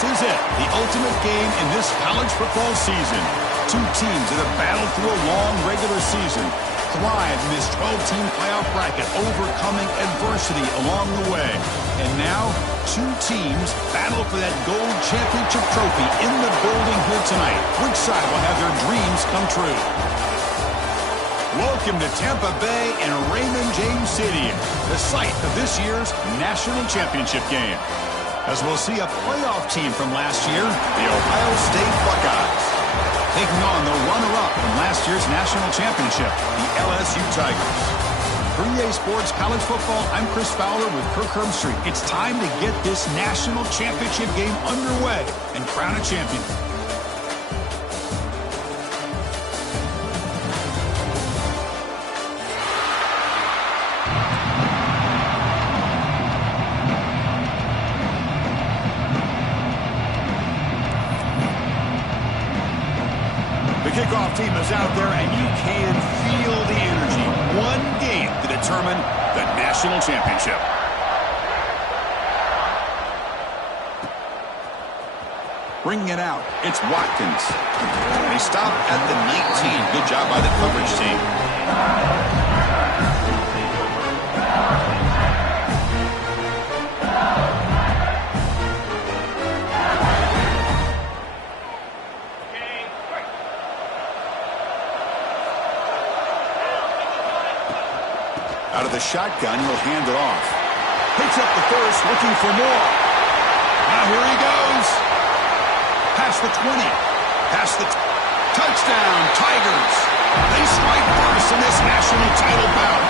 This is it, the ultimate game in this college football season. Two teams that have battled through a long regular season, thrived in this 12-team playoff bracket, overcoming adversity along the way. And now, two teams battle for that gold championship trophy in the building here tonight. Which side will have their dreams come true? Welcome to Tampa Bay and Raymond James Stadium, the site of this year's national championship game. As we'll see a playoff team from last year, the Ohio State Buckeyes, taking on the runner-up from last year's national championship, the LSU Tigers. For EA Sports College Football, I'm Chris Fowler with Kirk Herbstreit. It's time to get this national championship game underway and crown a champion. The kickoff team is out there, and you can feel the energy. One game to determine the national championship. Bringing it out, it's Watkins. They stop at the 19. Good job by the coverage team. Out of the shotgun, he'll hand it off. Picks up the first, looking for more. Now here he goes. Past the 20. Past the touchdown, Tigers. They strike first in this national title bout.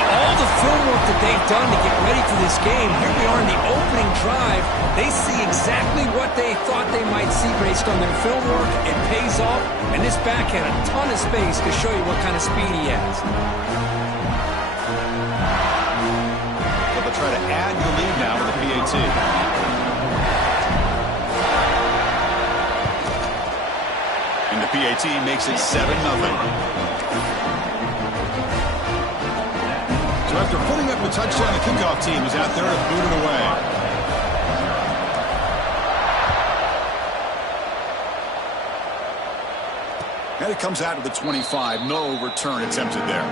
With all the film work that they've done to get ready for this game, here we are in the opening drive. They see exactly what they thought they might see based on their film work. It pays off, and this back had a ton of space to show you what kind of speed he has. They'll try to add the lead now with the PAT. And the PAT makes it 7-0. So after putting up a touchdown, the kickoff team is out there to boot it away. And it comes out to the 25. No return attempted there.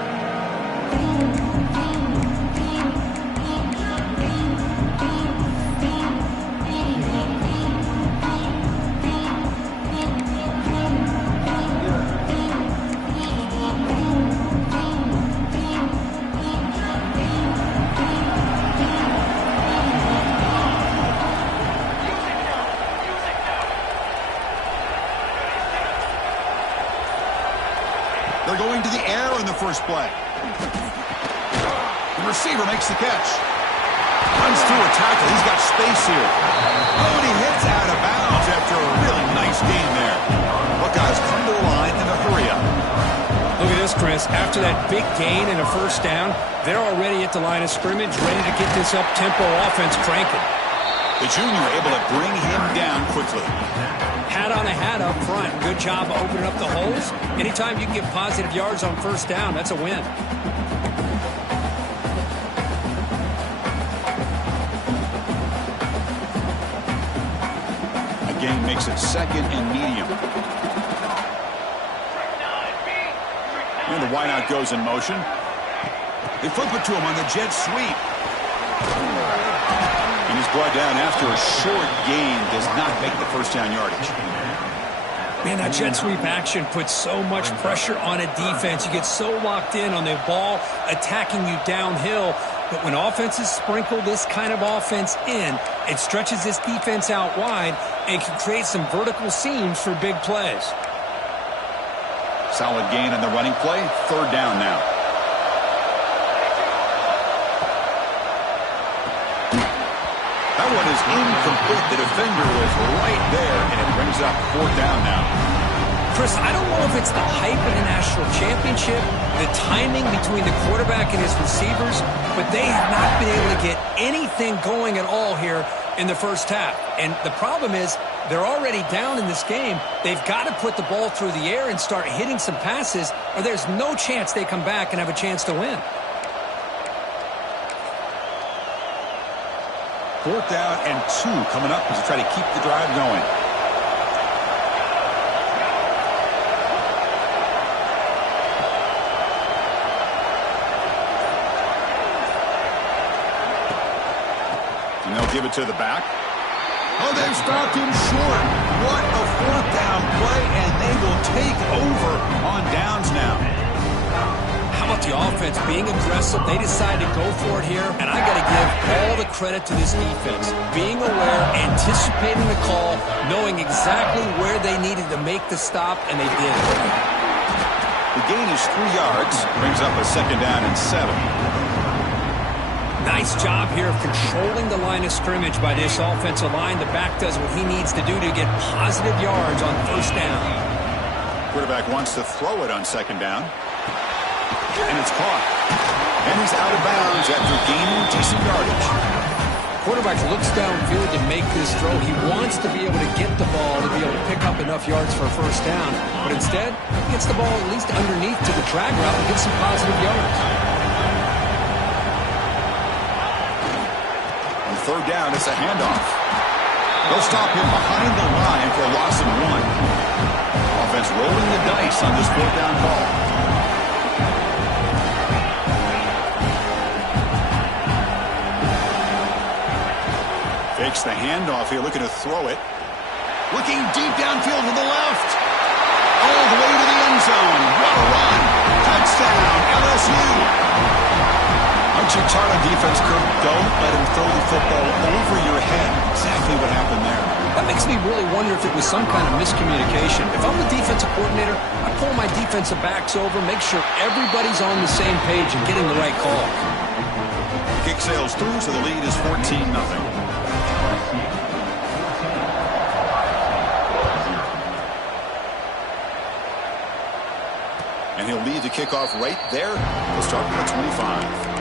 They're going to the air in the first play. The receiver makes the catch. Runs through a tackle. He's got space here. Oh, and he hits out of bounds after a really nice gain there. Buckeyes come to the line in a hurry up. Look at this, Chris. After that big gain and a first down, they're already at the line of scrimmage, ready to get this up-tempo offense cranking. The junior able to bring him down quickly. Hat on a hat up front. Good job opening up the holes. Anytime you can get positive yards on first down, that's a win. Again, makes it second and medium. And the wideout goes in motion. They flip it to him on the jet sweep. And he's brought down after a short gain. Does not make the first down yardage. Man, that jet sweep action puts so much pressure on a defense. You get so locked in on the ball attacking you downhill. But when offenses sprinkle this kind of offense in, it stretches this defense out wide and can create some vertical seams for big plays. Solid gain on the running play. Third down now. That one is incomplete. The defender was right there, and it brings up fourth down now. Chris, I don't know if it's the hype of the national championship, the timing between the quarterback and his receivers, but they have not been able to get anything going at all here in the first half. And the problem is they're already down in this game. They've got to put the ball through the air and start hitting some passes, or there's no chance they come back and have a chance to win. 4th down and 2 coming up as they try to keep the drive going. And they'll give it to the back. Oh, they've stopped him short. What a 4th down play, and they will take over on downs now. How about the offense being aggressive? They decided to go for it here, and I got to give all the credit to this defense. Being aware, anticipating the call, knowing exactly where they needed to make the stop, and they did. The gain is 3 yards, brings up a 2nd down and 7. Nice job here of controlling the line of scrimmage by this offensive line. The back does what he needs to do to get positive yards on 1st down. Quarterback wants to throw it on 2nd down. And it's caught. And he's out of bounds after gaining decent yardage. Quarterback looks downfield to make this throw. He wants to be able to get the ball to be able to pick up enough yards for a 1st down. But instead, he gets the ball at least underneath to the drag route and gets some positive yards. 3rd down, it's a handoff. They'll stop him behind the line for a loss of 1. Offense rolling the dice on this 4th down call. Fakes the handoff here, looking to throw it. Looking deep downfield to the left. All the way to the end zone. What a run. Touchdown, LSU. Aren't you tired on defense, Kirk? Don't let him throw the football over your head. Exactly what happened there. That makes me really wonder if it was some kind of miscommunication. If I'm the defensive coordinator, I pull my defensive backs over, make sure everybody's on the same page and getting the right call. Kick sails through, so the lead is 14-0. And he'll lead the kickoff right there. We'll start with the 25.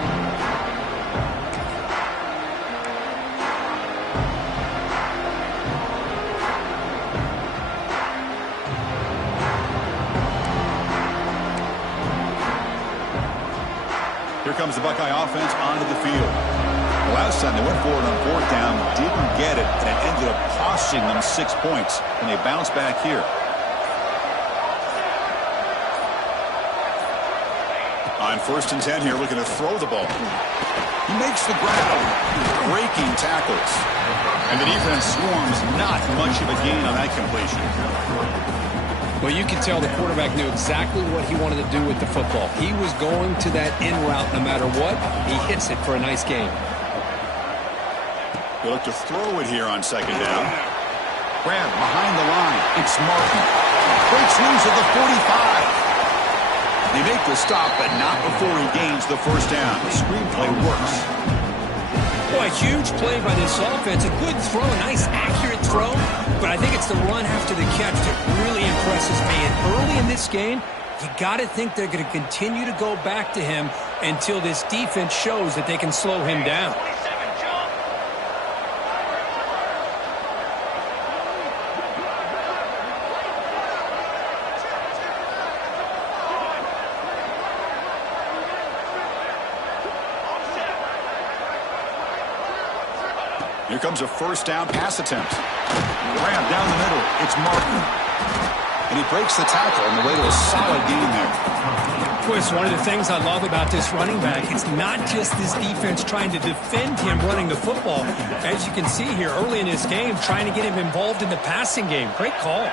Here comes the Buckeye offense onto the field. Last time they went for it on 4th down, didn't get it, and it ended up costing them 6 points. And they bounce back here. On 1st and 10 here, looking to throw the ball. He makes the grab. Breaking tackles. And the defense swarms, not much of a gain on that completion. Well, you can tell the quarterback knew exactly what he wanted to do with the football. He was going to that in route no matter what. He hits it for a nice gain. They look to throw it here on 2nd down. Grab behind the line. It's Martin. Breaks loose at the 45. They make the stop, but not before he gains the 1st down. The screenplay works. Boy, a huge play by this offense. A good throw, a nice accurate throw. But I think it's the run after the catch that really impresses me. And early in this game, you got to think they're going to continue to go back to him until this defense shows that they can slow him down. Here comes a 1st down pass attempt. Grab down the middle. It's Martin. And he breaks the tackle on the way to a solid gain there. Of course, one of the things I love about this running back, it's not just this defense trying to defend him running the football. As you can see here early in this game, trying to get him involved in the passing game. Great call.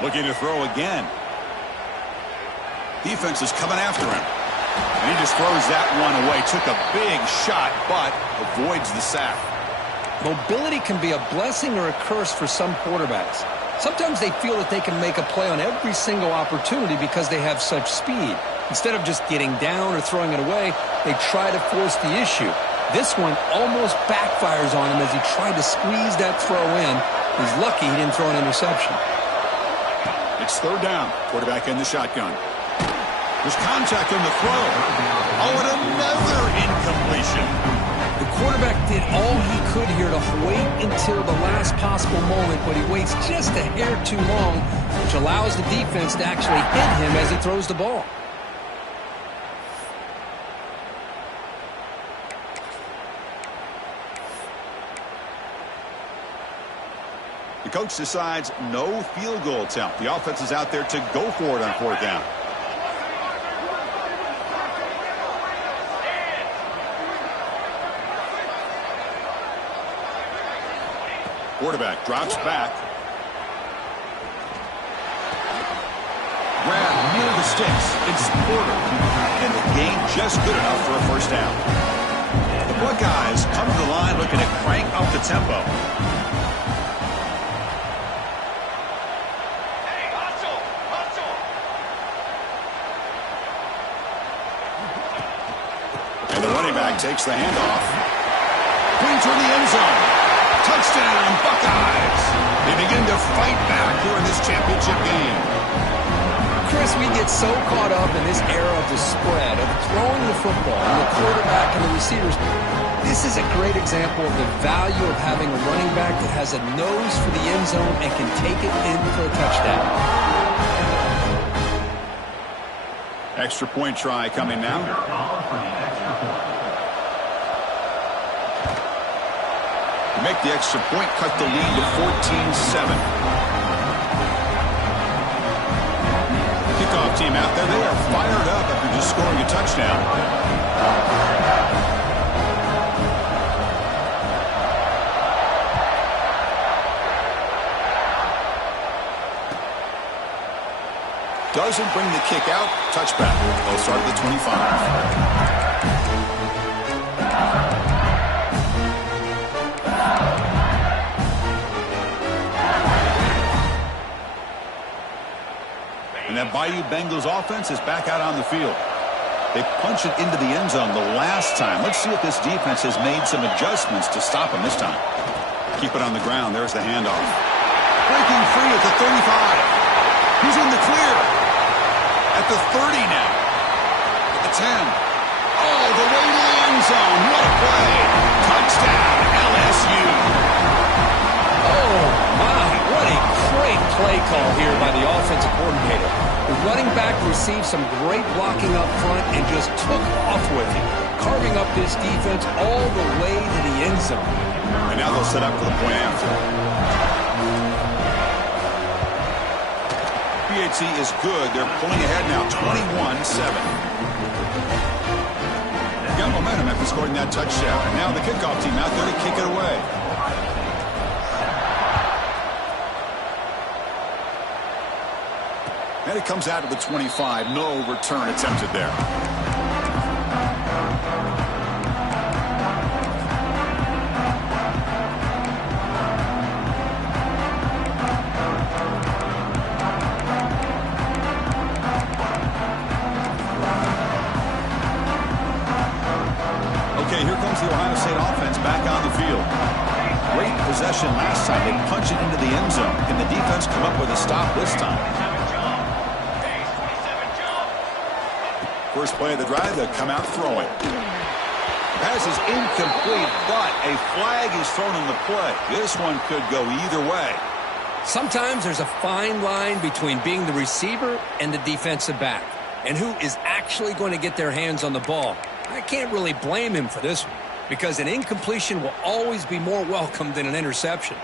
Looking to throw again. Defense is coming after him. And he just throws that one away. Took a big shot, but avoids the sack. Mobility can be a blessing or a curse for some quarterbacks. Sometimes they feel that they can make a play on every single opportunity because they have such speed. Instead of just getting down or throwing it away, they try to force the issue. This one almost backfires on him as he tried to squeeze that throw in. He's lucky he didn't throw an interception. It's 3rd down. Quarterback in the shotgun. There's contact on the throw. Oh, and another incompletion. The quarterback did all he could here to wait until the last possible moment, but he waits just a hair too long, which allows the defense to actually hit him as he throws the ball. The coach decides no field goal attempt. The offense is out there to go for it on fourth down. Quarterback drops back. Grab near the sticks. It's Porter. And the gain just good enough for a first down. The Buckeyes come to the line looking to crank up the tempo. And the running back takes the handoff. Clean toward the end zone. Touchdown, Buckeyes. They begin to fight back here in this championship game. Chris, we get so caught up in this era of the spread, of throwing the football, and the quarterback and the receivers. This is a great example of the value of having a running back that has a nose for the end zone and can take it in for a touchdown. Extra point try coming now. Make the extra point, cut the lead to 14-7. Kickoff team out there, they are fired up after just scoring a touchdown. Doesn't bring the kick out. Touchback. They'll start at the 25. And that Bayou Bengals offense is back out on the field. They punch it into the end zone the last time. Let's see if this defense has made some adjustments to stop him this time. Keep it on the ground. There's the handoff. Breaking free at the 35. He's in the clear. At the 30 now. At the 10. Oh, the way to the end zone. What a play. Touchdown, LSU. Oh, my. What a great play call here by the offensive coordinator. The running back received some great blocking up front and just took off with it, carving up this defense all the way to the end zone. And now they'll set up for the point after. PAT is good. They're pulling ahead now, 21-7. Got momentum after scoring that touchdown. And now the kickoff team out there to kick it away. And it comes out to the 25. No return attempted there. Okay, here comes the Ohio State offense back on the field. Great possession last time. They punch it into the end zone. Can the defense come up with a stop this time? First play of the drive, they'll come out throwing. Pass is incomplete, but a flag is thrown on the play. This one could go either way. Sometimes there's a fine line between being the receiver and the defensive back, and who is actually going to get their hands on the ball. I can't really blame him for this one, because an incompletion will always be more welcome than an interception.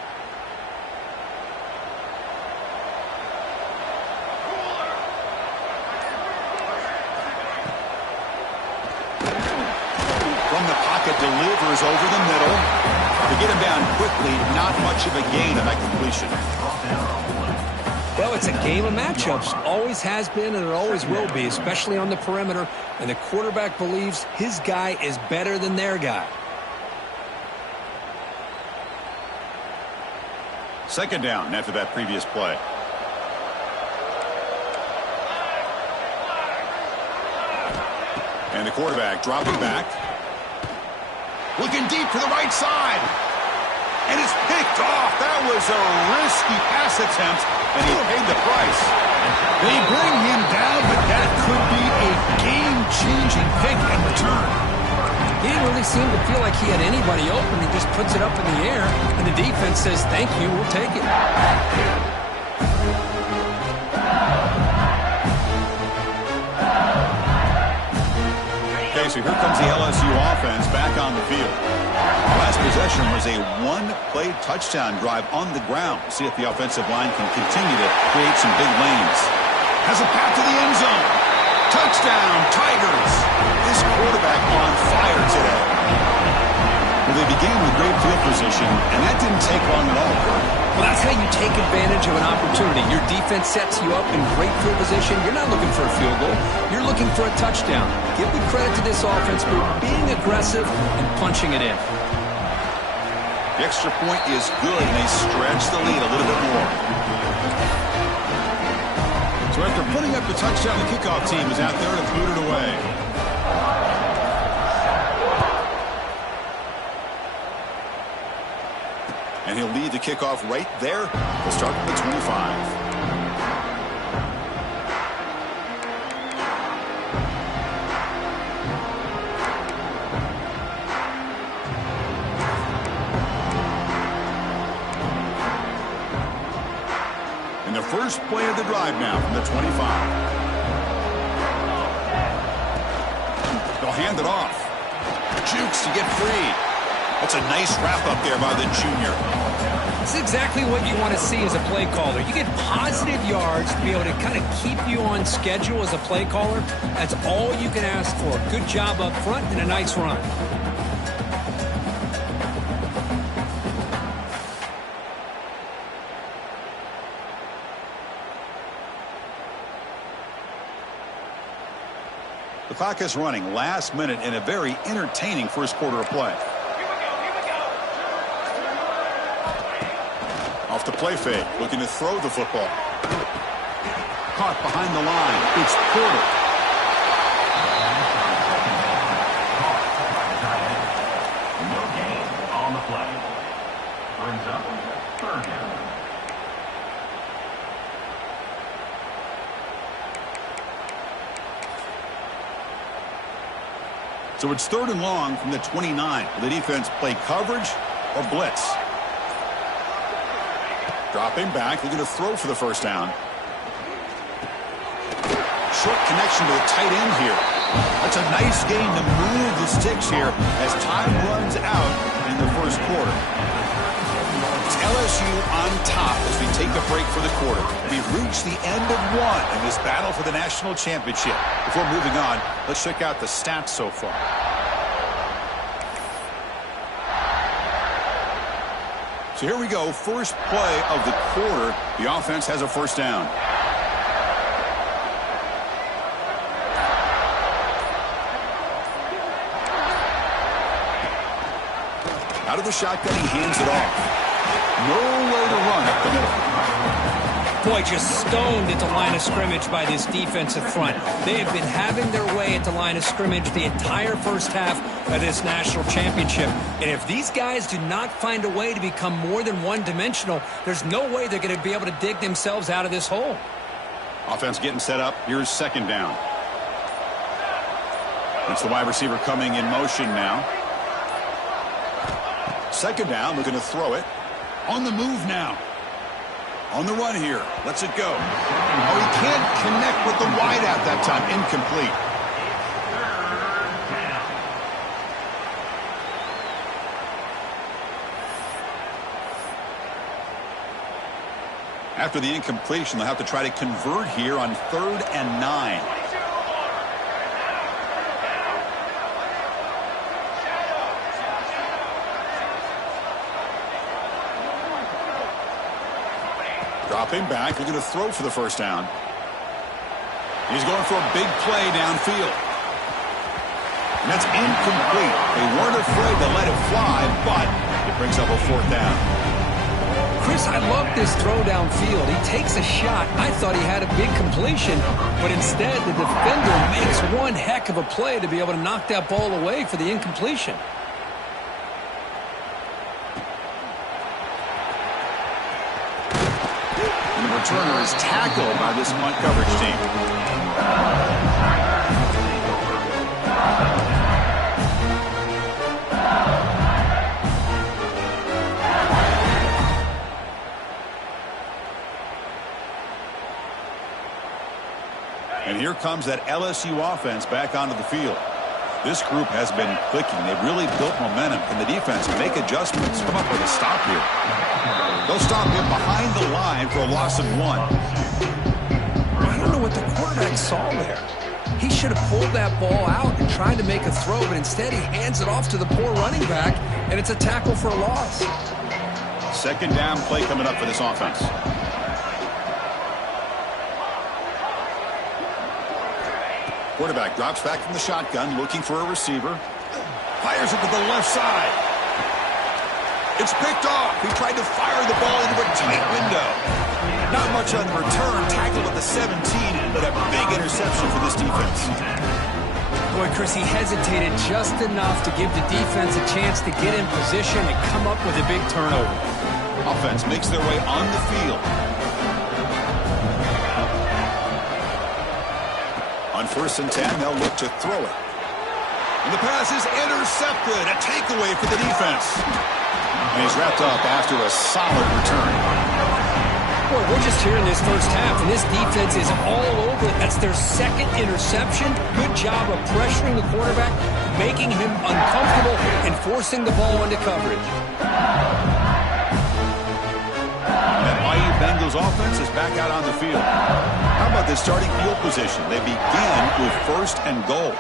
Delivers over the middle. To get him down quickly, not much of a gain on that completion. Well, it's a game of matchups. Always has been and it always will be, especially on the perimeter. And the quarterback believes his guy is better than their guy. Second down after that previous play. And the quarterback dropping back. Looking deep to the right side. And it's picked off. That was a risky pass attempt, and he paid the price. They bring him down, but that could be a game-changing pick in return. He didn't really seem to feel like he had anybody open. He just puts it up in the air, and the defense says, thank you, we'll take it. Okay, so here comes the LSU offense back on the field. Last possession was a one-play touchdown drive on the ground. See if the offensive line can continue to create some big lanes. Has a path to the end zone. Touchdown, Tigers. This quarterback on fire today. Well, they began with great field position, and that didn't take long at all, Kurt. Well, that's how you take advantage of an opportunity. Your defense sets you up in great field position. You're not looking for a field goal. You're looking for a touchdown. Give the credit to this offense for being aggressive and punching it in. The extra point is good, and they stretch the lead a little bit more. So after putting up the touchdown, the kickoff team is out there to boot it away. And he'll lead the kickoff right there. We'll start with the 25. And the first play of the drive now from the 25. They'll hand it off. Jukes to get free. That's a nice wrap-up there by the junior. This is exactly what you want to see as a play caller. You get positive yards to be able to kind of keep you on schedule as a play caller. That's all you can ask for. Good job up front and a nice run. The clock is running. Last minute in a very entertaining first quarter of play. Off the play fake, looking to throw the football. Caught behind the line. It's Porter. No gain on the play. Brings up third down. So it's 3rd and long from the 29. Will the defense play coverage or blitz? Dropping back, looking to throw for the first down. Short connection to the tight end here. That's a nice gain to move the sticks here as time runs out in the first quarter. It's LSU on top as we take a break for the quarter. We've reached the end of one in this battle for the national championship. Before moving on, let's check out the stats so far. So here we go, first play of the quarter. The offense has a first down. Out of the shotgun, he hands it off. Nowhere to run up the middle. Boy, just stoned at the line of scrimmage by this defensive front. They have been having their way at the line of scrimmage the entire first half of this national championship. And if these guys do not find a way to become more than one-dimensional, there's no way they're going to be able to dig themselves out of this hole. Offense getting set up. Here's second down. It's the wide receiver coming in motion now. Second down, looking to throw it. On the move now. On the run here. Lets it go. Oh, he can't connect with the wideout that time. Incomplete. After the incompletion, they'll have to try to convert here on 3rd and 9. Dropping back, looking to throw for the first down. He's going for a big play downfield. And that's incomplete. They weren't afraid to let it fly, but it brings up a 4th down. Chris, I love this throw downfield. He takes a shot. I thought he had a big completion, but instead the defender makes one heck of a play to be able to knock that ball away for the incompletion. And the returner is tackled by this punt coverage team. here comes that LSU offense back onto the field. This group has been clicking. They've really built momentum. Can the defense make adjustments? Come up with a stop here. They'll stop him behind the line for a loss of 1. I don't know what the quarterback saw there. He should have pulled that ball out and tried to make a throw, but instead he hands it off to the poor running back, and it's a tackle for a loss. Second down play coming up for this offense. Quarterback drops back from the shotgun, looking for a receiver. Fires it to the left side. It's picked off. He tried to fire the ball into a tight window. Not much on the return. Tackled at the 17, but a big interception for this defense. Boy, Chris, he hesitated just enough to give the defense a chance to get in position and come up with a big turnover. Offense makes their way on the field. On 1st and 10, they'll look to throw it. And the pass is intercepted. A takeaway for the defense. And he's wrapped up after a solid return. Boy, we're just here in this first half, and this defense is all over it. That's their second interception. Good job of pressuring the quarterback, making him uncomfortable, and forcing the ball into coverage. That Miami Bengals offense is back out on the field. How about this starting field position? They begin with 1st and goal.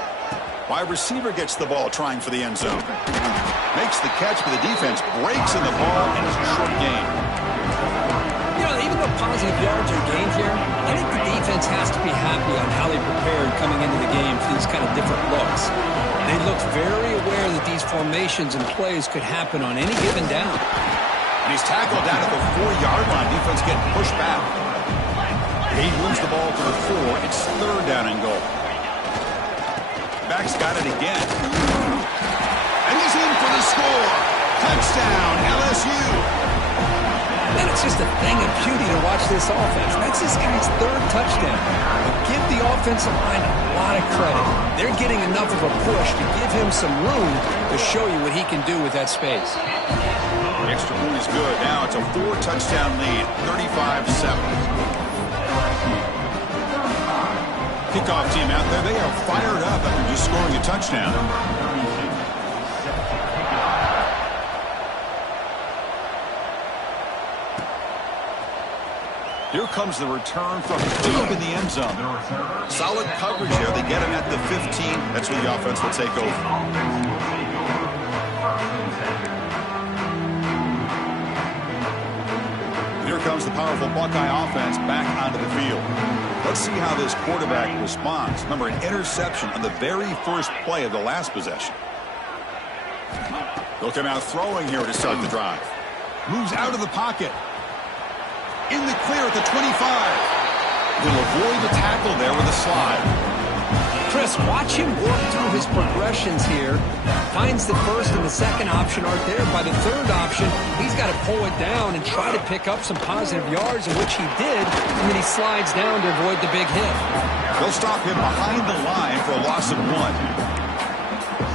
Wide receiver gets the ball trying for the end zone. Makes the catch, but the defense breaks in the ball, and it's a short game. You know, even though positive yards are gained here, I think the defense has to be happy on how they prepared coming into the game for these kind of different looks. They looked very aware that these formations and plays could happen on any given down. And he's tackled down at the 4-yard line. Defense getting pushed back. He moves the ball to the 4. It's 3rd down and goal. Back's got it again. And he's in for the score. Touchdown, LSU. And it's just a thing of beauty to watch this offense. That's this guy's 3rd touchdown. But give the offensive line a lot of credit. They're getting enough of a push to give him some room to show you what he can do with that space. The extra point is good. Now it's a 4-touchdown lead, 35-7. Kickoff team out there, they are fired up after just scoring a touchdown. Here comes the return from deep in the end zone. Solid coverage there. They get him at the 15. That's where the offense will take over. Here comes the powerful Buckeye offense back onto the field. Let's see how this quarterback responds. Remember, an interception on the very first play of the last possession. They'll come out throwing here to start the drive. Moves out of the pocket. In the clear at the 25. He'll avoid the tackle there with a slide. Chris, watch him work through his progressions here. Finds the first and the second option aren't there. By the third option, he's got to pull it down and try to pick up some positive yards, in which he did, and then he slides down to avoid the big hit. They'll stop him behind the line for a loss of 1.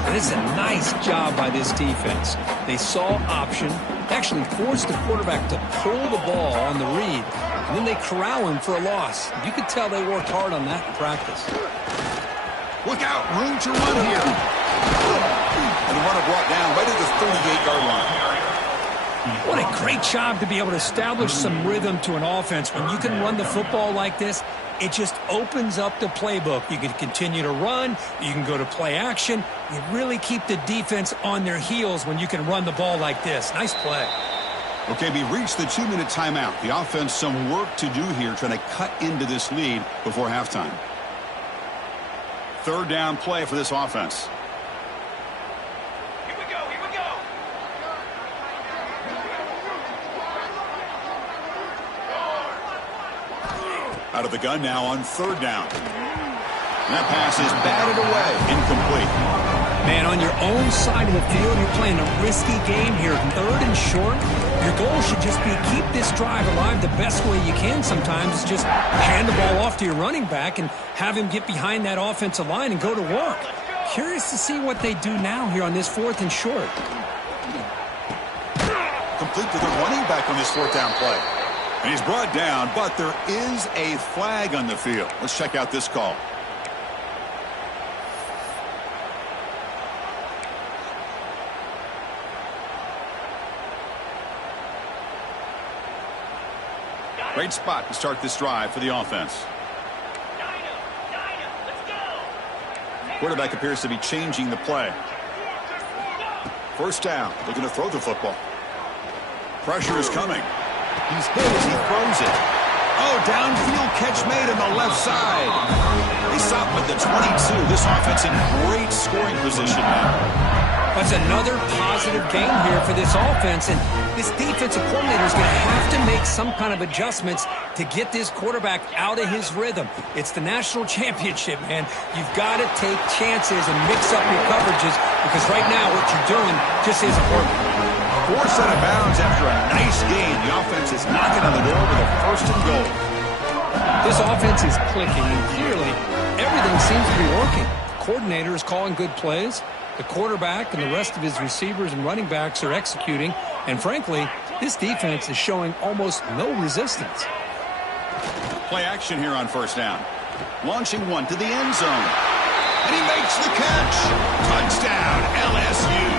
And this is a nice job by this defense. They saw option, actually forced the quarterback to pull the ball on the read, and then they corral him for a loss. You could tell they worked hard on that in practice. Look out, room to run here. And the runner brought down right at the 38-yard line. What a great job to be able to establish some rhythm to an offense. When you can run the football like this, it just opens up the playbook. You can continue to run. You can go to play action. You really keep the defense on their heels when you can run the ball like this. Nice play. Okay, we reached the 2-minute timeout. The offense some work to do here, trying to cut into this lead before halftime. 3rd down play for this offense. Here we go, here we go. Out of the gun now on 3rd down. And that pass is batted away, incomplete. Man, on your own side of the field, you're playing a risky game here. 3rd and short. Your goal should just be keep this drive alive the best way you can sometimes. Is just hand the ball off to your running back and have him get behind that offensive line and go to work. Curious to see what they do now here on this 4th and short. Complete to the running back on this 4th down play. And he's brought down, but there is a flag on the field. Let's check out this call. Great spot to start this drive for the offense. Quarterback appears to be changing the play. First down, looking to throw the football. Pressure is coming. He's hit as he throws it. Oh, downfield catch made on the left side. They stop at the 22. This offense in great scoring position now. That's another positive game here for this offense, and this defensive coordinator is going to have to make some kind of adjustments to get this quarterback out of his rhythm. It's the national championship, man. You've got to take chances and mix up your coverages because right now what you're doing just isn't working. Forced out of bounds after a nice gain. The offense is knocking on the door with a first and goal. This offense is clicking, and clearly everything seems to be working. The coordinator is calling good plays. The quarterback and the rest of his receivers and running backs are executing. And frankly, this defense is showing almost no resistance. Play action here on first down. Launching one to the end zone. And he makes the catch. Touchdown, LSU.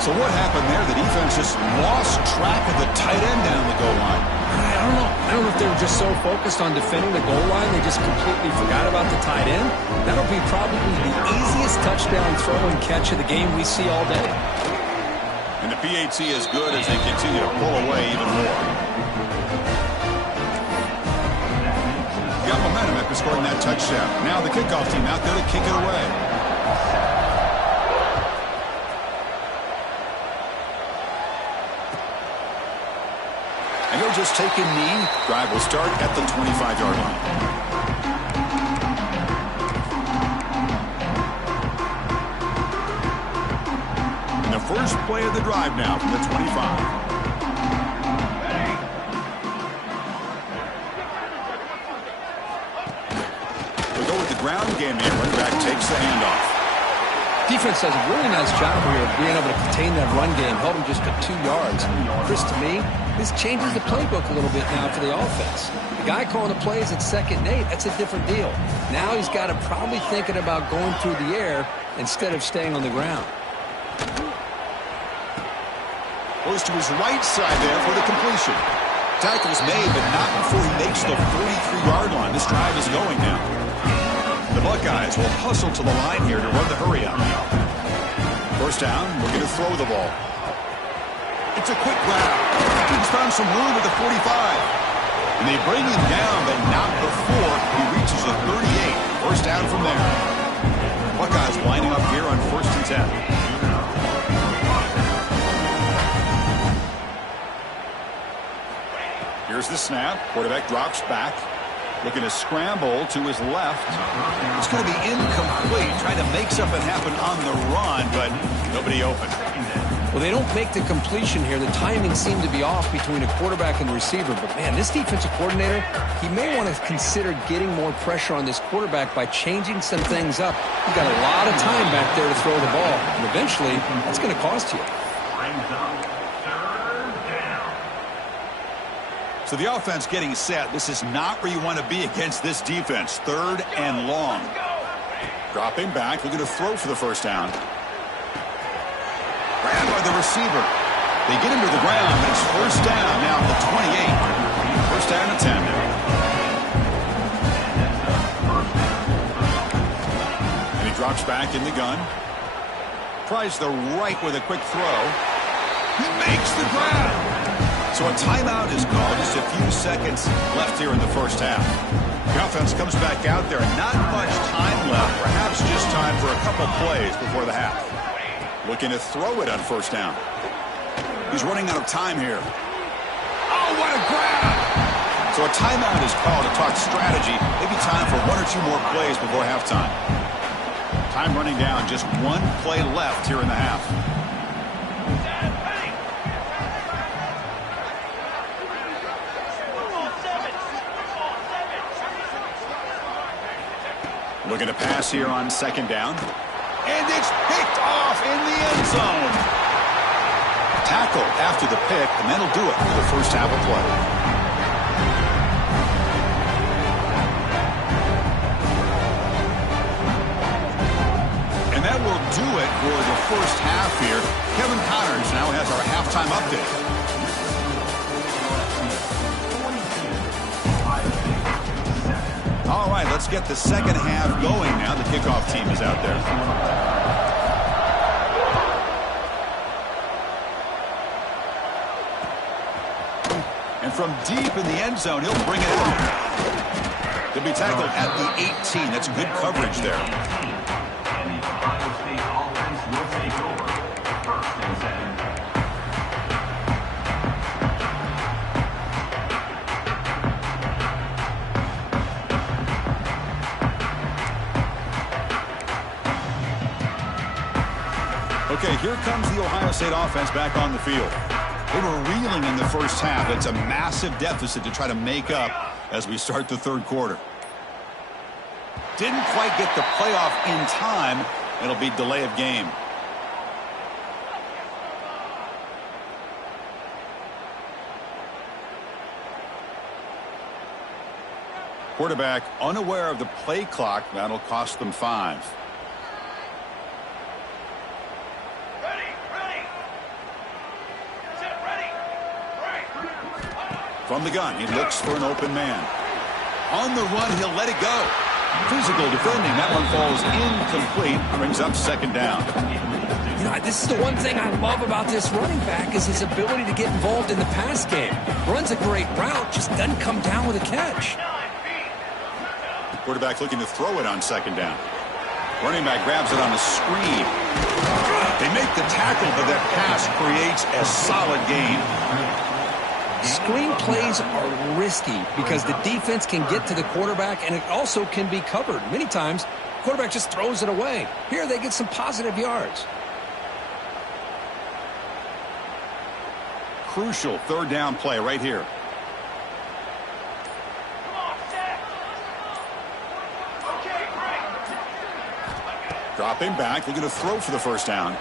So what happened there? The defense just lost track of the tight end down the goal line. I don't know. I don't know if they were just so focused on defending the goal line they just completely forgot about the tight end. That'll be probably the easiest touchdown throw and catch of the game we see all day. And the PAT is good as they continue to pull away even more. Got momentum after scoring that touchdown. Now the kickoff team out there to kick it away. And he'll just take a knee. Drive will start at the 25-yard line. And the first play of the drive now from the 25. We'll go with the ground game here. Running back takes the handoff. Defense does a really nice job here of being able to contain that run game, held him just to 2 yards. Chris, to me, this changes the playbook a little bit now for the offense. The guy calling the plays at 2nd and 8, that's a different deal. Now he's got to probably thinking about going through the air instead of staying on the ground. Goes to his right side there for the completion. Tackle's made, but not before he makes the 43-yard line. This drive is going now. The Buckeyes will hustle to the line here to run the hurry up. First down, looking to throw the ball. It's a quick grab. He's found some room at the 45. And they bring him down, but not before he reaches the 38. First down from there. Buckeyes lining up here on 1st and 10. Here's the snap. Quarterback drops back. Looking to scramble to his left. It's going to be incomplete. Trying to make something happen on the run, but nobody open. Well, they don't make the completion here. The timing seemed to be off between a quarterback and the receiver. But, man, this defensive coordinator, he may want to consider getting more pressure on this quarterback by changing some things up. He's got a lot of time back there to throw the ball. And eventually, that's going to cost you. So the offense getting set. This is not where you want to be against this defense. 3rd and long. Dropping back. Looking to throw for the first down. Grabbed by the receiver. They get him to the ground, and it's first down now at the 28. First down and 10 now. And he drops back in the gun. Tries the right with a quick throw. He makes the grab. So a timeout is called. Just a few seconds left here in the first half. The offense comes back out there. Not much time left. Perhaps just time for a couple plays before the half. Looking to throw it on first down. He's running out of time here. Oh, what a grab! So a timeout is called to talk strategy. Maybe time for 1 or 2 more plays before halftime. Time running down. Just 1 play left here in the half. Looking to pass here on 2nd down. And it's picked off in the end zone. Tackle after the pick, and that'll do it for the first half of play. And that will do it for the first half here. Kevin Connors now has our halftime update. get the second half going now. The kickoff team is out there. And from deep in the end zone, he'll bring it out. To be tackled at the 18. That's good coverage there. And the Ohio State offense will take over. 1st and 7. Okay, here comes the Ohio State offense back on the field. They were reeling in the first half. It's a massive deficit to try to make up as we start the third quarter. Didn't quite get the playoff in time. It'll be delay of game. Quarterback unaware of the play clock. That'll cost them 5. From the gun, he looks for an open man. On the run, he'll let it go. Physical defending. That one falls incomplete. Brings up second down. You know, this is the one thing I love about this running back is his ability to get involved in the pass game. Runs a great route, just doesn't come down with a catch. Quarterback looking to throw it on second down. Running back grabs it on a screen. They make the tackle, but that pass creates a solid gain. Screen plays are risky because the defense can get to the quarterback and it also can be covered. Many times, the quarterback just throws it away. Here they get some positive yards. Crucial third down play right here. Dropping back, looking to throw for the first down.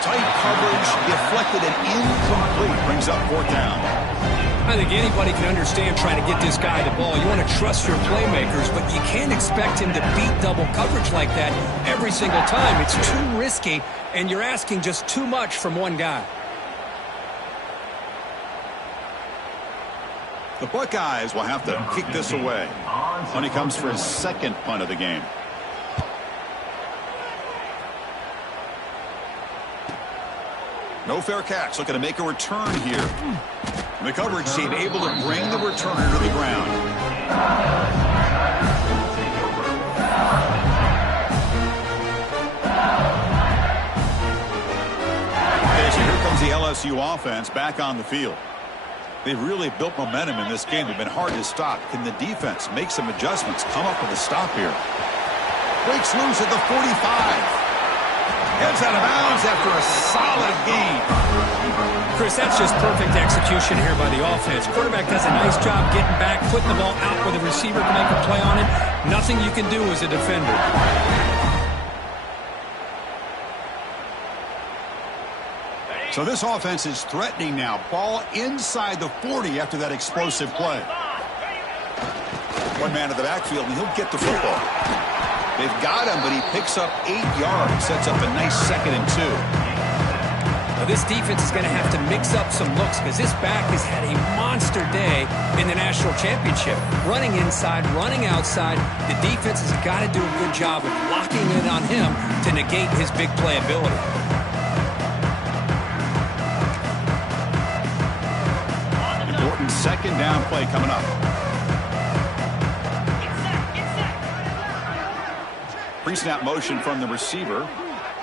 Tight coverage, deflected and incomplete. Brings up fourth down. I think anybody can understand trying to get this guy the ball. You want to trust your playmakers, but you can't expect him to beat double coverage like that every single time. It's too risky, and you're asking just too much from one guy. The Buckeyes will have to kick this away. When he comes for his second punt of the game. No fair catch. Looking to make a return here. And the coverage team able to bring the returner to the ground. Okay, so here comes the LSU offense back on the field. They've really built momentum in this game. They've been hard to stop. Can the defense make some adjustments? Come up with a stop here. Breaks loose at the 45. Heads out of bounds after a solid game. Chris, that's just perfect execution here by the offense. Quarterback does a nice job getting back, putting the ball out where the receiver can make a play on it. Nothing you can do as a defender. So this offense is threatening now. Ball inside the 40 after that explosive play. One man in the backfield, and he'll get the football. They've got him, but he picks up 8 yards. Sets up a nice 2nd and 2. Now this defense is going to have to mix up some looks because this back has had a monster day in the national championship. Running inside, running outside. The defense has got to do a good job of locking in on him to negate his big play ability. Important second down play coming up. Pre-snap motion from the receiver.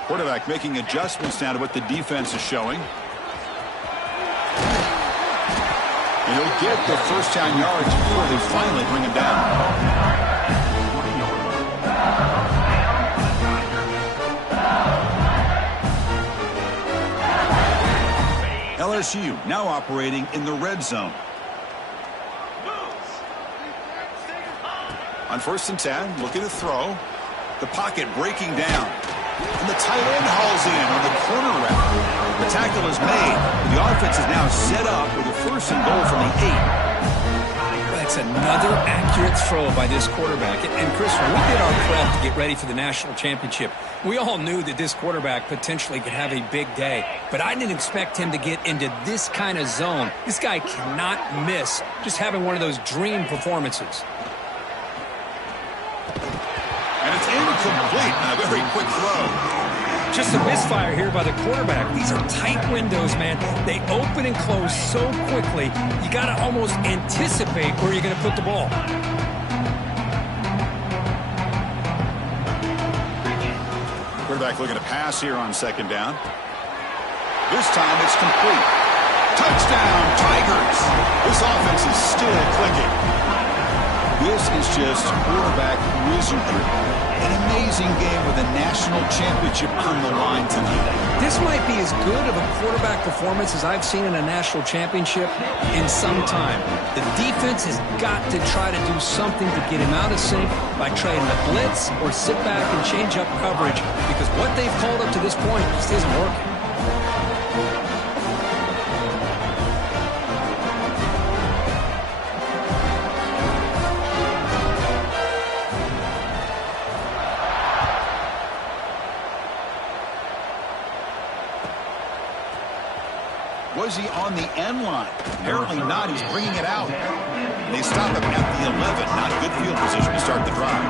Quarterback making adjustments now to what the defense is showing. And he'll get the first down yards before they finally bring him down. LSU now operating in the red zone. On 1st and 10, looking to throw. The pocket breaking down. And the tight end hauls in on the corner route. The tackle is made. The offense is now set up with a 1st and goal from the 8. That's another accurate throw by this quarterback. And Chris, when we did our prep to get ready for the national championship, we all knew that this quarterback potentially could have a big day. But I didn't expect him to get into this kind of zone. This guy cannot miss just having one of those dream performances. Incomplete. A very quick throw. Just a misfire here by the quarterback. These are tight windows, man. They open and close so quickly, you got to almost anticipate where you're going to put the ball. Quarterback looking to pass here on second down. This time it's complete. Touchdown, Tigers! This offense is still clicking. This is just quarterback wizardry. An amazing game with a national championship on the line tonight. This might be as good of a quarterback performance as I've seen in a national championship in some time. The defense has got to try to do something to get him out of sync by trying to blitz or sit back and change up coverage, because what they've called up to this point just isn't working. Was he on the end line? Apparently not. He's bringing it out. And they stop him at the 11. Not good field position to start the drive.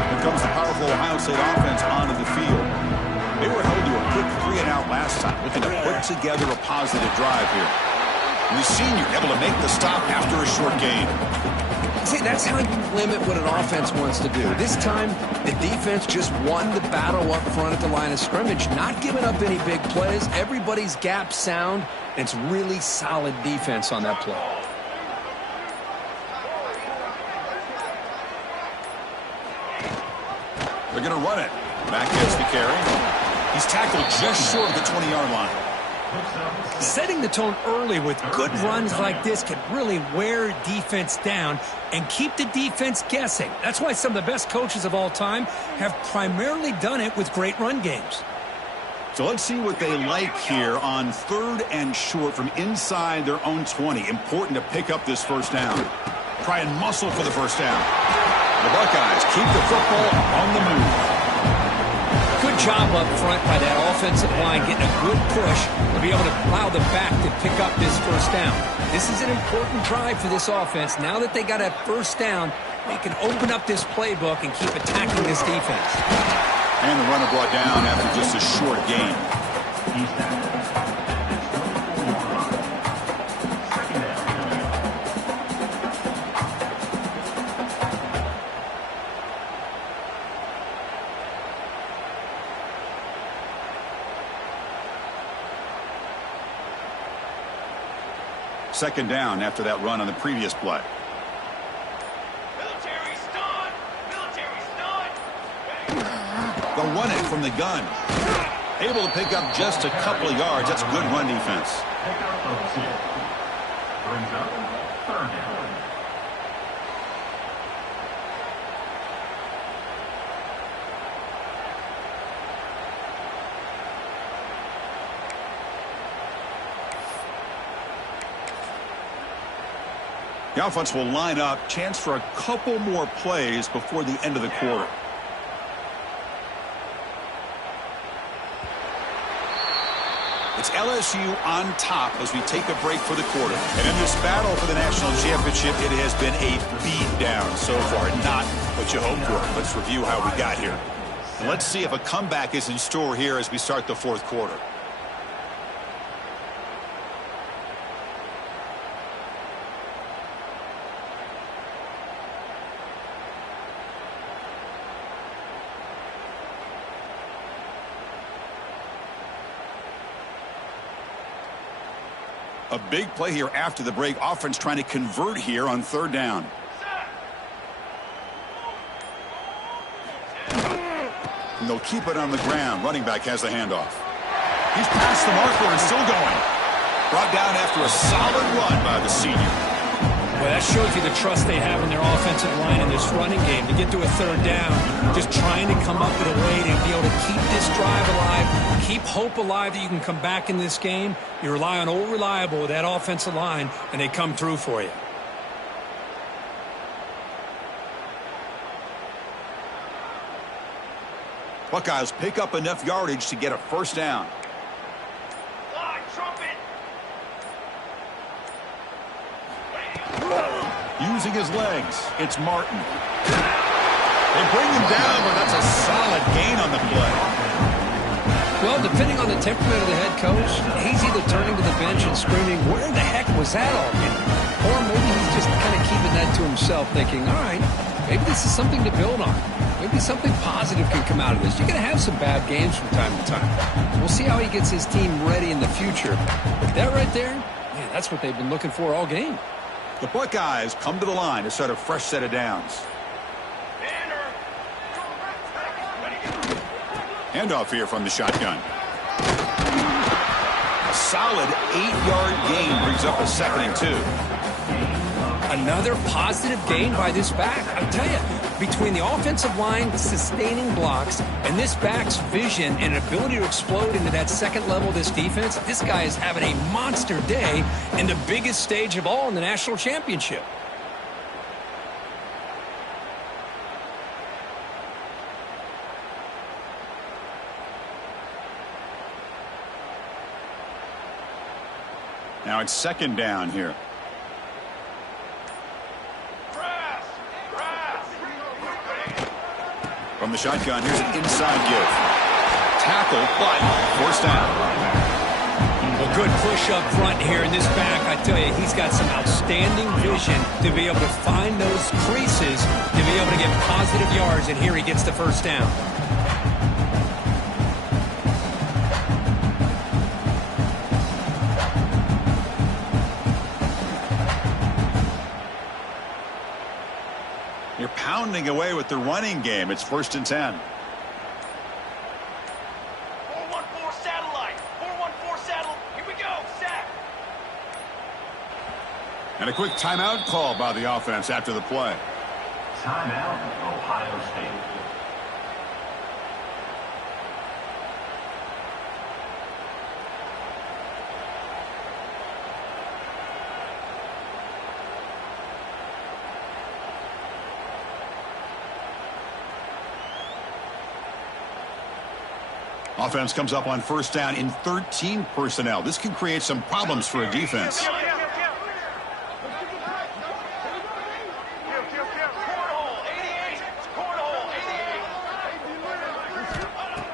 Here comes the powerful Ohio State offense onto the field. They were held to a quick 3-and-out last time, looking to put together a positive drive here. And the senior able to make the stop after a short gain. See, that's how you limit what an offense wants to do. This time, the defense just won the battle up front at the line of scrimmage, not giving up any big plays. Everybody's gap sound, and it's really solid defense on that play. They're going to run it. Back gets the carry. He's tackled just short of the 20-yard line. Setting the tone early with good runs like this can really wear defense down and keep the defense guessing. That's why some of the best coaches of all time have primarily done it with great run games. So let's see what they like here on 3rd and short from inside their own 20. Important to pick up this first down. Try and muscle for the first down. The Buckeyes keep the football on the move. Good job up front by that offensive line, getting a good push to be able to allow the back to pick up this first down. This is an important drive for this offense. Now that they got a first down, they can open up this playbook and keep attacking this defense. And the runner brought down after just a short gain. Second down after that run on the previous play. Military stun! Military stun! They'll run it from the gun. Able to pick up just a couple of yards. That's good run defense. Pick up of 6. Brings up 3rd down. The offense will line up. Chance for a couple more plays before the end of the quarter. It's LSU on top as we take a break for the quarter. And in this battle for the national championship, it has been a beatdown so far. Not what you hoped for. Let's review how we got here. And let's see if a comeback is in store here as we start the 4th quarter. A big play here after the break. Offense trying to convert here on 3rd down. And they'll keep it on the ground. Running back has the handoff. He's past the marker and still going. Brought down after a solid run by the senior. Well, that shows you the trust they have in their offensive line in this running game. To get to a 3rd down, just trying to come up with a way to be able to keep this drive alive, keep hope alive that you can come back in this game. You rely on Old Reliable with that offensive line, and they come through for you. Buckeyes pick up enough yardage to get a first down. Using his legs, it's Martin. They bring him down, but that's a solid gain on the play. Well, depending on the temperament of the head coach, he's either turning to the bench and screaming, where the heck was that all game? Or maybe he's just kind of keeping that to himself, thinking, all right, maybe this is something to build on. Maybe something positive can come out of this. You're going to have some bad games from time to time. We'll see how he gets his team ready in the future. But that right there, man, that's what they've been looking for all game. The Buckeyes come to the line to start a fresh set of downs. Handoff here from the shotgun. A solid 8-yard gain brings up a 2nd and 2. Another positive gain by this back. I'll tell you, between the offensive line sustaining blocks and this back's vision and ability to explode into that second level of this defense, this guy is having a monster day in the biggest stage of all in the national championship. Now it's 2nd down here. From the shotgun, here's an inside give. Tackle, but forced down. A good push up front here in this back. I tell you, he's got some outstanding vision to be able to find those creases, to be able to get positive yards, and here he gets the first down. You're pounding away with the running game. It's 1st and 10. 4-1-4 satellite. 4-1-4 satellite. Here we go. Sack. And a quick timeout call by the offense after the play. Timeout, Ohio State. Offense comes up on 1st down in 13 personnel. This can create some problems for a defense.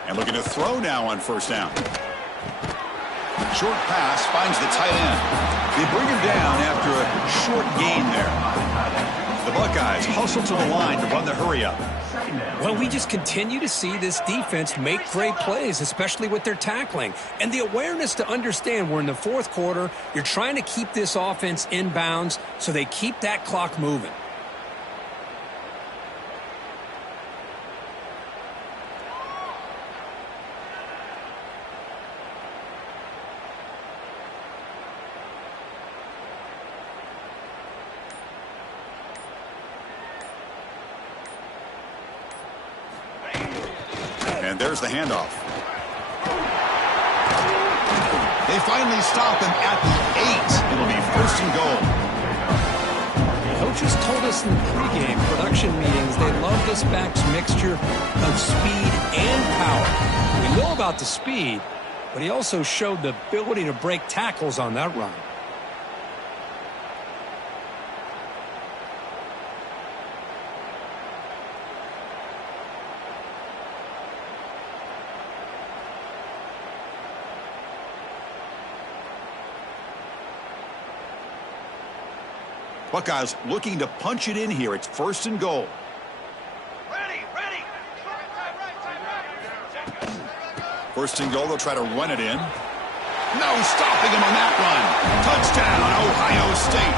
And looking to throw now on 1st down. Short pass finds the tight end. They bring him down after a short gain there. The Buckeyes hustle to the line to run the hurry-up. Well, we just continue to see this defense make great plays, especially with their tackling. And the awareness to understand we're in the 4th quarter, you're trying to keep this offense in bounds so they keep that clock moving. And there's the handoff. They finally stop him at the 8. It'll be 1st and goal. Coaches told us in the pregame production meetings they love this back's mixture of speed and power. We know about the speed, but he also showed the ability to break tackles on that run. Buckeyes looking to punch it in here. It's 1st and goal. Ready. 1st and goal. They'll try to run it in. No stopping him on that run. Touchdown, Ohio State.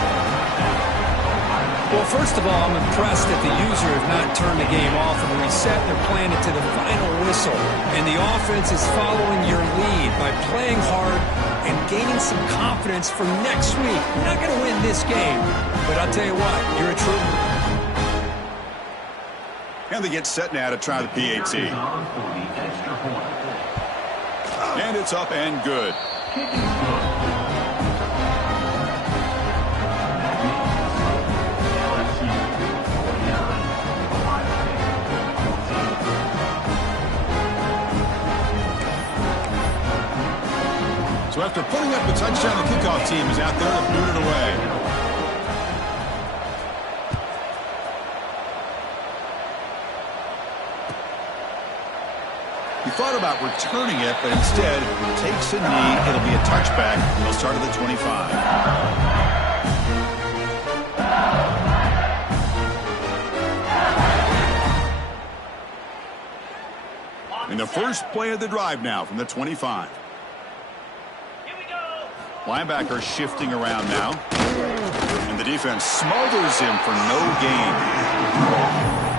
Well, first of all, I'm impressed that the user has not turned the game off and reset. They're playing it to the final whistle. And the offense is following your lead by playing hard and gaining some confidence for next week. You're not going to win this game, but I'll tell you what, you're a trooper. And they get set now to try the PAT. And it's up and good. So after putting up the touchdown, the kickoff team is out there to boot it away. about returning it, but instead takes a knee. It'll be a touchback. They'll start at the 25. In the first play of the drive now from the 25. Here we go. Linebacker shifting around now. And the defense smothers him for no gain.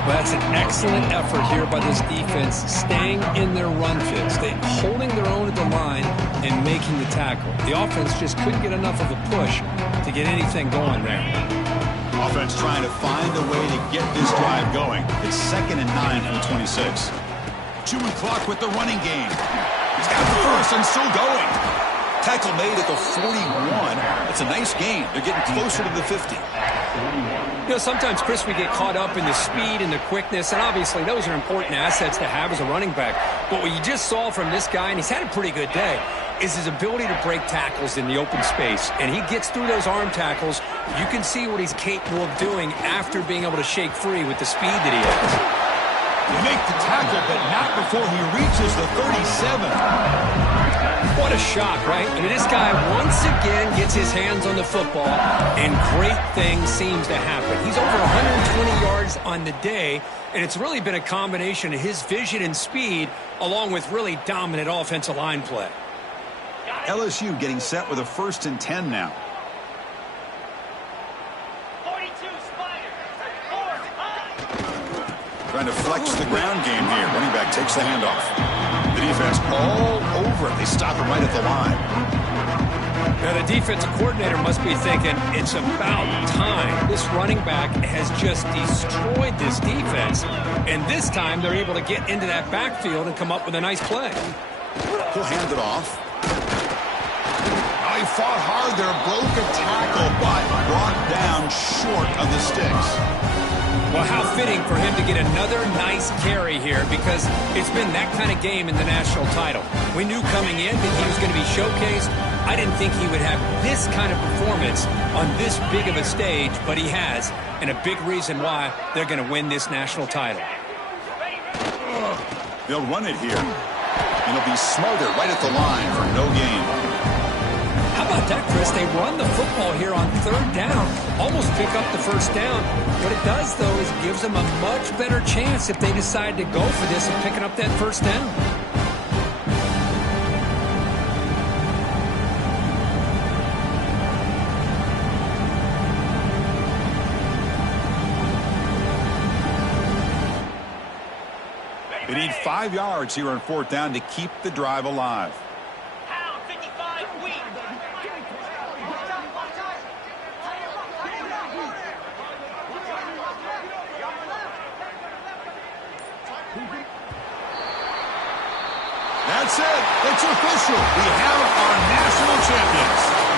Well, that's an excellent effort here by this defense, staying in their run fits. They're holding their own at the line and making the tackle. The offense just couldn't get enough of a push to get anything going there. Offense trying to find a way to get this drive going. It's 2nd and 9 from the 26. Chewing clock with the running game. He's got the first and still going. Tackle made at the 41. It's a nice gain. They're getting closer to the 50. You know, sometimes, Chris, we get caught up in the speed and the quickness, and obviously those are important assets to have as a running back. But what you just saw from this guy, and he's had a pretty good day, is his ability to break tackles in the open space. And he gets through those arm tackles. You can see what he's capable of doing after being able to shake free with the speed that he has. They make the tackle, but not before he reaches the 37. What a shock, right? I mean, this guy once again gets his hands on the football, and great things seems to happen. He's over 120 yards on the day, and it's really been a combination of his vision and speed, along with really dominant offensive line play. LSU getting set with a 1st and 10 now. 42 Spider. 4 high. Trying to flex the ground game here. Running back takes the handoff. The defense all over it. They stop him right at the line. Now, the defensive coordinator must be thinking, it's about time. This running back has just destroyed this defense, and this time they're able to get into that backfield and come up with a nice play. He'll hand it off. He fought hard there, broke a tackle, but brought down short of the sticks. Well, how fitting for him to get another nice carry here, because it's been that kind of game in the national title. We knew coming in that he was going to be showcased. I didn't think he would have this kind of performance on this big of a stage, but he has, and a big reason why they're going to win this national title. They'll run it here, and it'll be smothered right at the line for no gain. How about that, Chris? They run the football here on 3rd down, almost pick up the 1st down. What it does, though, is it gives them a much better chance if they decide to go for this and picking up that 1st down. They need 5 yards here on 4th down to keep the drive alive. Pound 55 weak. That's it. It's official. We have our national champions.